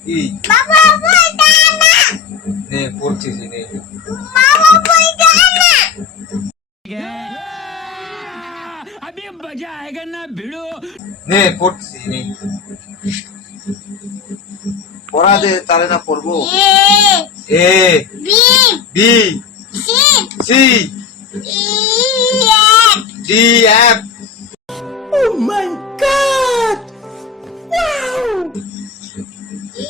কি বাবা বই দানা নে পড়ছিস নে বাবা বই দানা अभी मजा आएगा ना भिड़ो নে পড়ছি নে পড়া দে তাহলে না পড়বো A A B B C C E F D F খাবি তুই কি আজকে খাবি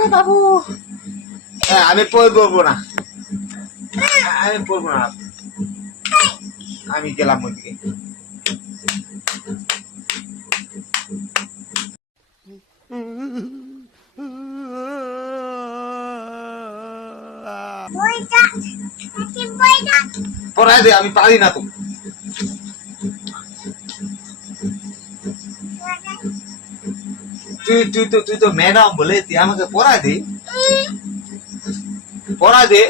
রে বাবু। হ্যাঁ, আমি পড়ব না। আমি পড়ব না। আমি গেলাম ওইদিকে পড়াই দে আমি পারি না তো। তুই তুই তো তুই তো ম্যাডাম বলে তুই আমাকে পড়া দে। পড়া দে।